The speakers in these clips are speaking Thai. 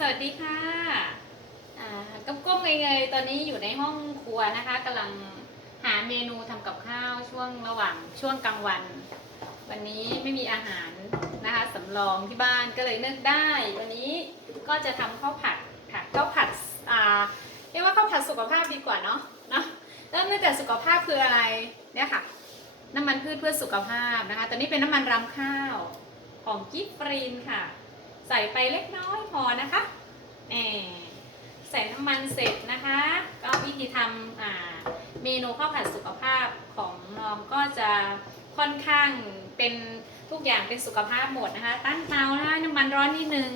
สวัสดีค่ะอ่าก้มๆเงยๆ ตอนนี้อยู่ในห้องครัวนะคะกำลังหาเมนูทำกับข้าวช่วงระหว่างช่วงกลางวัน วันนี้ไม่มีอาหารนะคะสำรองที่บ้านก็เลยนึกได้ วันนี้ก็จะทำข้าวผัดค่ะข้าวผัดอ่าเรียกว่าข้าวผัดสุขภาพดีกว่าเนาะเนาะเริ่มตั้งแต่สุขภาพคืออะไรเนี่ยค่ะ น้ำมันพืชเพื่อสุขภาพนะคะตอนนี้เป็นน้ำมันรำข้าวของกิฟฟรีนค่ะ ใส่ไปเล็กน้อยพอนะคะแหมใส่น้ำมันเสร็จนะคะ ก็วิธีทำเมนูข้าวผัดสุขภาพของน้องก็จะค่อนข้างเป็นทุกอย่างเป็นสุขภาพหมดนะคะ ตั้งเตานะคะน้ำมันร้อนนิดนึง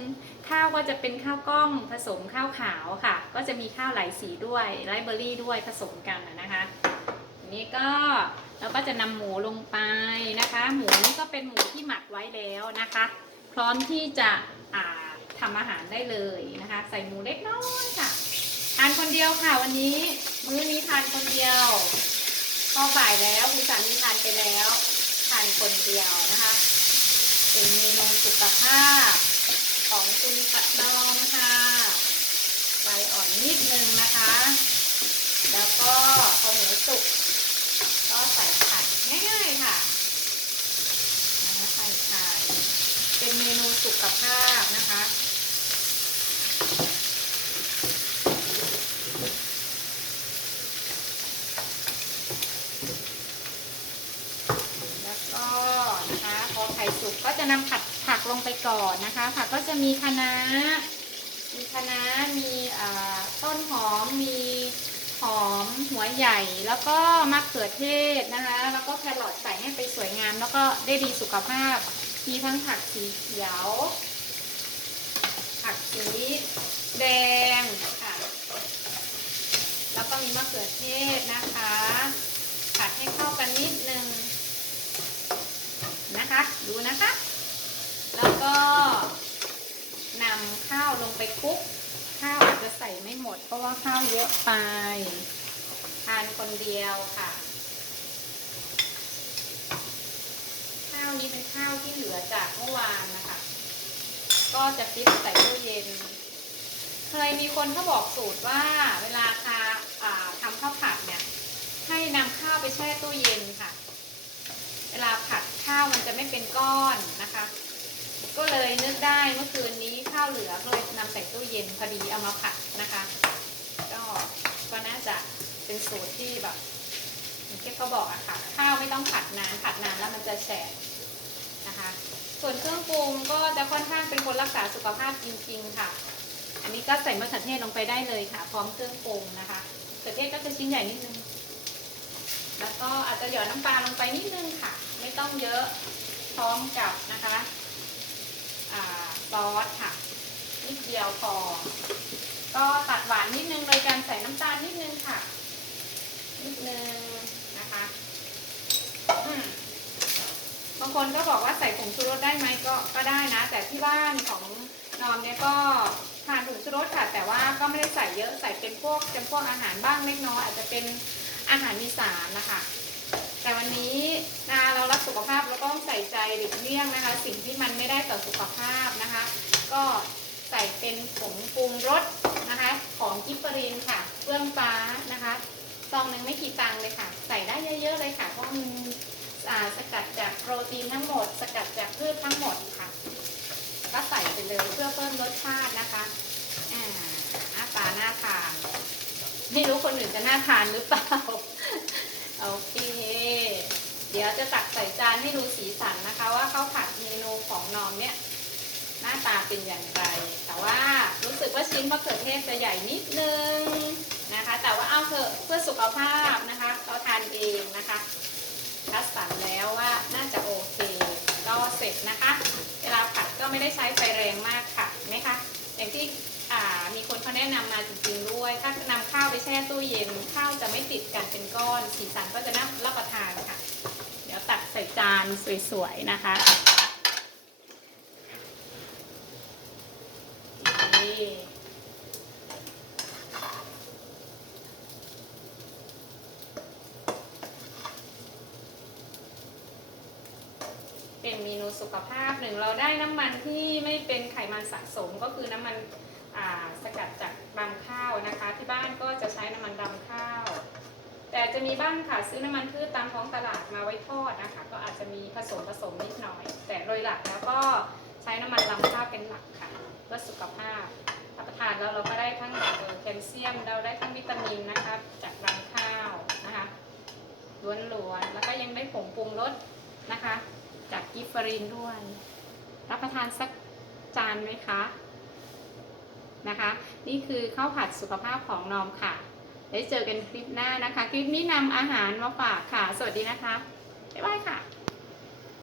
ข้าวก็จะเป็นข้าวกล้องผสมข้าวขาวค่ะ ก็จะมีข้าวไหลสีด้วยไรเบอรี่ด้วยผสมกันนะคะนี้ก็เราก็จะนำหมูลงไปนะคะ หมูนี่ก็เป็นหมูที่หมักไว้แล้วนะคะ พร้อมที่จะ ทำอาหารได้เลยนะคะ ใส่หมูเล็กน้อยค่ะทานคนเดียวค่ะวันนี้ มื้อนี้ทานคนเดียวพอบ่ายแล้วคุณสามีทานไปแล้วทานคนเดียวนะคะ เป็นเมนูสุขภาพ ของคุณปัดนอมค่ะใบอ่อนนิดนึงนะคะ แล้วก็พอหมูสุกใส่ไข่ง่ายๆค่ะนะคะใส่ไข่เป็นเมนู สุขภาพนะคะ แล้วก็นะคะพอไข่สุกก็จะนำผัดผักลงไปก่อนนะคะ ผักก็จะมีคะน้ามีคะน้ามีต้นหอม มีหอมหัวใหญ่แล้วก็มะเขือเทศนะคะ แล้วก็แครอทใส่ให้ไปสวยงาม แล้วก็ได้ดีสุขภาพ มีทั้งผักสีเขียว ผักสีแดงค่ะ แล้วก็มีมะเขือเทศนะคะ ผัดให้เข้ากันนิดนึงนะคะ ดูนะคะ แล้วก็นำข้าวลงไปคลุก ข้าวอาจจะใส่ไม่หมด เพราะว่าข้าวเยอะไป ทานคนเดียวค่ะาวนี้เป็นข้าวที่เหลือจากเมื่อวานนะคะ ก็จะฟิตใส่ตู้เย็น เคยมีคนเขาบอกสูตรว่าเวลาคาาทำข้าวผัดเนี่ย ให้นำข้าวไปแช่ตู้เย็นค่ะ เวลาผัดข้าวมันจะไม่เป็นก้อนนะคะ ก็เลยนึกได้เมื่อคืนนี้ข้าวเหลือก็เลยนำใส่ตู้เย็นพอดีเอามาผัดนะคะ ก็ก็น่าจะเป็นสูตรที่แบบที่เขาบอกอะค่ะ ข้าวไม่ต้องผัดนานผัดนานแล้วมันจะแฉะ นะคะ ส่วนเครื่องปรุงก็จะค่อนข้างเป็นคนรักษาสุขภาพจริง ๆ ค่ะ อันนี้ก็ใส่มะเขือเทศลงไปได้เลยค่ะ พร้อมเครื่องปรุงนะคะมะเขือเทศก็จะชิ้นใหญ่นิดนึง แล้วก็อาจจะหยอดน้ำปลาลงไปนิดนึงค่ะ ไม่ต้องเยอะพร้อมกับนะคะซอสค่ะ นิดเดียวพอ ก็ตัดหวานนิดนึงโดยการใส่น้ำตาลนิดนึงค่ะ นิดนึงนะคะอืม บางคนก็บอกว่าใส่ผงชูรสได้ไหมก็ก็ได้นะ แต่ที่บ้านของนอมเนี่ยก็ทานผงชูรสค่ะ แต่ว่าก็ไม่ได้ใส่เยอะใส่เป็นพวกเป็นพวกอาหารบ้างเล็กน้อยอาจจะเป็นอาหารมีสารนะคะ แต่วันนี้นะเรารักสุขภาพแล้วก็ต้องใส่ใจหลีกเลี่ยงนะคะ สิ่งที่มันไม่ได้ต่อสุขภาพนะคะ ก็ใส่เป็นผงปรุงรสนะคะ ของกิฟเฟอรีนค่ะเฟื่องฟ้านะคะซองหนึ่งไม่กี่ตังค์เลยค่ะ ใส่ได้เยอะๆเลยค่ะเพราะมันอ่าสกัดจากโปร ตีนทั้งหมด สกัดจากพืชทั้งหมดค่ะ ก็ใส่ไปเลยเพื่อเพิ่มรสชาตินะคะ อ่าหน้าตาน่าทาน ไม่รู้คนอื่นจะน่าทานหรือเปล่า โอเค เดี๋ยวจะตักใส่จานให้ดูสีสันนะคะ ว่าข้าวผัดเมนูของนอมเนี่ย หน้าตาเป็นอย่างไร แต่ว่ารู้สึกว่าชิ้นมะเขือเทศจะใหญ่นิดนึงนะคะ แต่ว่าเอาเถอะเพื่อสุขภาพนะคะ เราทานเองนะคะ คัดสรรแล้วว่าน่าจะโอเคก็เสร็จนะคะ เวลาผัดก็ไม่ได้ใช้ไฟแรงมากค่ะนไหมคะอย่างที่มีคนเขาแนะนำมาจริงๆด้วย ถ้านำข้าวไปแช่ตู้เย็นข้าวจะไม่ติดกันเป็นก้อน สีสันก็จะน่ารับประทานค่ะ เดี๋ยวตักใส่จานสวยๆนะคะนี่เป็นเมนู สุขภาพหนึ่งเราได้น้ำมันที่ไม่เป็นไขมันสะสมก็คือน้ำมันสกัดจากรำข้าวนะคะ ที่บ้านก็จะใช้น้ำมันรำข้าว แต่จะมีบ้างค่ะซื้อน้ำมันพืชตามท้องตลาดมาไว้ทอดนะคะ ก็อาจจะมีผสมผสมนิดหน่อย แต่โดยหลักแล้วก็ใช้น้ำมันรำข้าวเป็นหลักค่ะเพื่อสุขภาพรับประทานแล้วเราก็ได้ทั้งแบบเออแคลเซียม เราได้ทั้งวิตามินนะคะจากรำข้าวนะคะล้วนๆแล้วก็ยังได้ผงปรุงรสนะคะ จากกิฟฟรินด้วย รับประทานสักจานไหมคะนะคะ นี่คือข้าวผัดสุขภาพของนอมค่ะ ได้เจอกันคลิปหน้านะคะ คลิปนี้นำอาหารมาฝากค่ะ สวัสดีนะคะ บ๊ายบายค่ะ